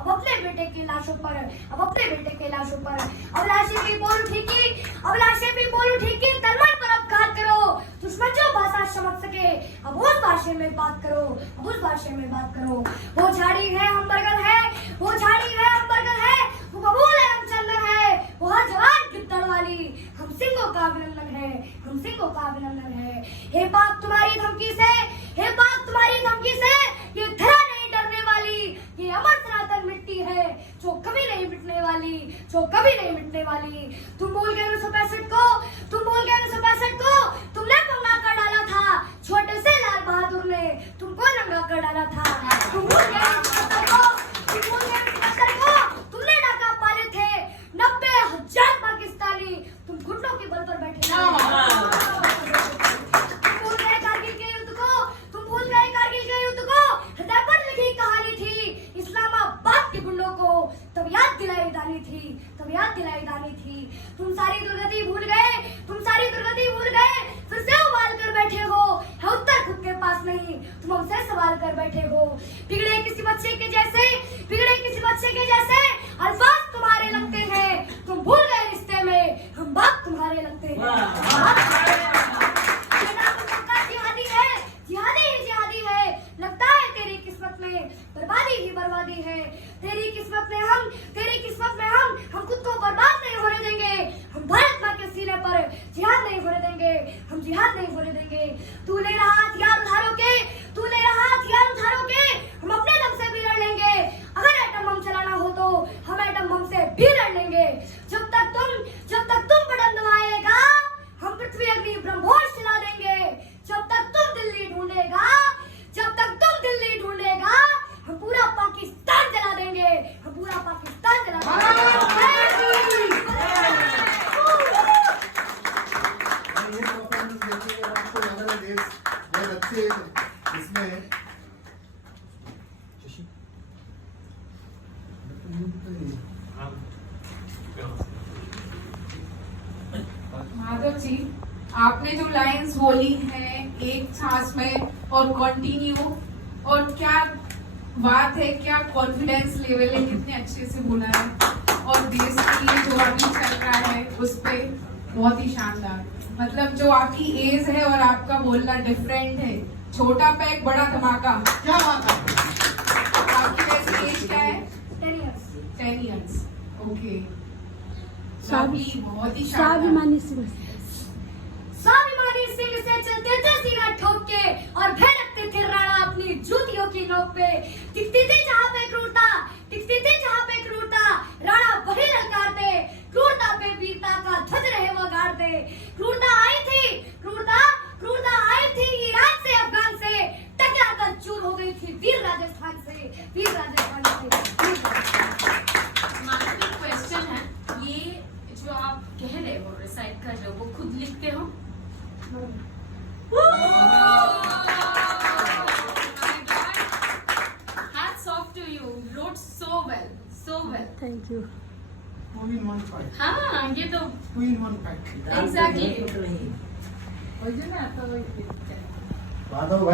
अब अपने बेटे की लाशों पर, अब अपने बेटे के लाशों पर। अब लाशें भी बोल उठी की, अब लाशें भी बोल उठी की तलवार पर अब घात करो, दुश्मन जो भाषा समझ सके अब उस भाषा में बात करो, अब उस भाषा में बात करो। वो झाड़ी है हम बरगद है, वो झाड़ी है हम बरगद है, वो बबूल है हम चंदन है, वो हर जवान गिद्दड़ वाली हम सिंहों का अभिनंदन है, हम सिंहों का अभिनंदन है। हे पाक तुम्हारी धमकी से, हे पाक तुम्हारी धमकी से, ये धरा नहीं डरने वाली, ये अमर सनातन मिट्टी है जो कभी नहीं मिटने वाली, जो कभी नहीं मिटने वाली। तुम भूल गए 1965 को, तुम भूल गए 1965 को, तुमने पंगा कर डाला था छोटे से लाल बहादुर ने तुमको नंगा कर डाला था। तुम भूल गए 1970 को, तुम भूल गए 1970 को, तुमने डाका पाले थे 90,000 पाकिस्तानी, तुम घुटनों के बल पर बैठे थे। तुम भूल गए कारगिल के युद्ध को, तुम भूल गए कारगिल के युद्ध को, हृदय पर लिखी कहानी थी इस्लामाबाद के गुंडों को तब याद दिलाई दानी थी, तब याद दिलाई दानी थी। तुम सारी दुर्गति भूल गए, तुम सारी दुर्गति भूल गए, फिर से उबाल कर बैठे हो, है उत्तर खुद के पास नहीं, तुम हमसे सवाल कर बैठे हो। बिगड़े किसी बच्चे के जैसे, बिगड़े किसी बच्चे के जैसे अल्फाज तुम्हारे लगते हैं, तुम भूल गए रिश्ते में हम बाप तुम्हारे लगते हैं। जिहादी है, जिहादी ही जिहादी है, लगता है तेरी किस्मत में बर्बादी ही बर्बादी है। तेरी किस्मत में हम, तेरी किस्मत में हम खुद को बर्बाद नहीं होने देंगे, हम भारत माँ के सीने पर जिहाद नहीं होने देंगे, हम जिहाद नहीं होने देंगे। तू ले रहा हथियार उधारों के, तू ले रहा हथियार उधारों के, हम अपने दम से भी लड़ लेंगे, अगर एटम बम चलाना हो तो हम एटम बम से भी लड़ लेंगे। जब तक तुम बटन दबाएगा हम पृथ्वी अग्नि ब्रह्मोस चला देंगे। जब तक तुम दिल्ली ढूंढेगा, जब तक तुम दिल्ली ढूंढेगा हम पूरा पाकिस्तान जला देंगे, हम पूरा पाकिस्तान जला देंगे। ये परफॉर्मेंस देखिए आपको लग रहा है देश बहुत अच्छे इसमें माधव जी, आपने जो लाइंस बोली हैं एक सांस में और कंटिन्यू, और क्या बात है, क्या कॉन्फिडेंस लेवल है, कितने अच्छे से बोला है, और देश के लिए जो अभी चल रहा है उस पे बहुत ही शानदार। मतलब जो आपकी एज है और आपका बोलना डिफरेंट है, छोटा पैक बड़ा धमाका। क्या बात है। आपकी वैसे एज क्या है? 10 years। ओके, बहुत ही स्वाभिमानी सिंह से चलते थे सीना ठोक के और भड़कते थे राणा अपनी जूतियों की नोक पे। टिकती थी जहाँ पे क्रूरता, टिकती थी जहाँ पे क्रूरता, राणा वही ललकारते, क्रूरता पे वीरता का ध्वज रहे वो गाड़ते। क्रूरता आई थी, क्रूरता आई थी ईरान से अफगान से, टकरा कर चूर हो गई थी वीर राजस्थान से, वीर राजस्थान से। क्वेश्चन है, ये जो आप कह रहे हो, रिसाइट कर रहे हो, वो खुद लिखते हो? Hats off to you, wrote so well, so well. Thank you. 2 in 1 fight. हाँ, ये तो 2 in 1 fight. exactly. माधव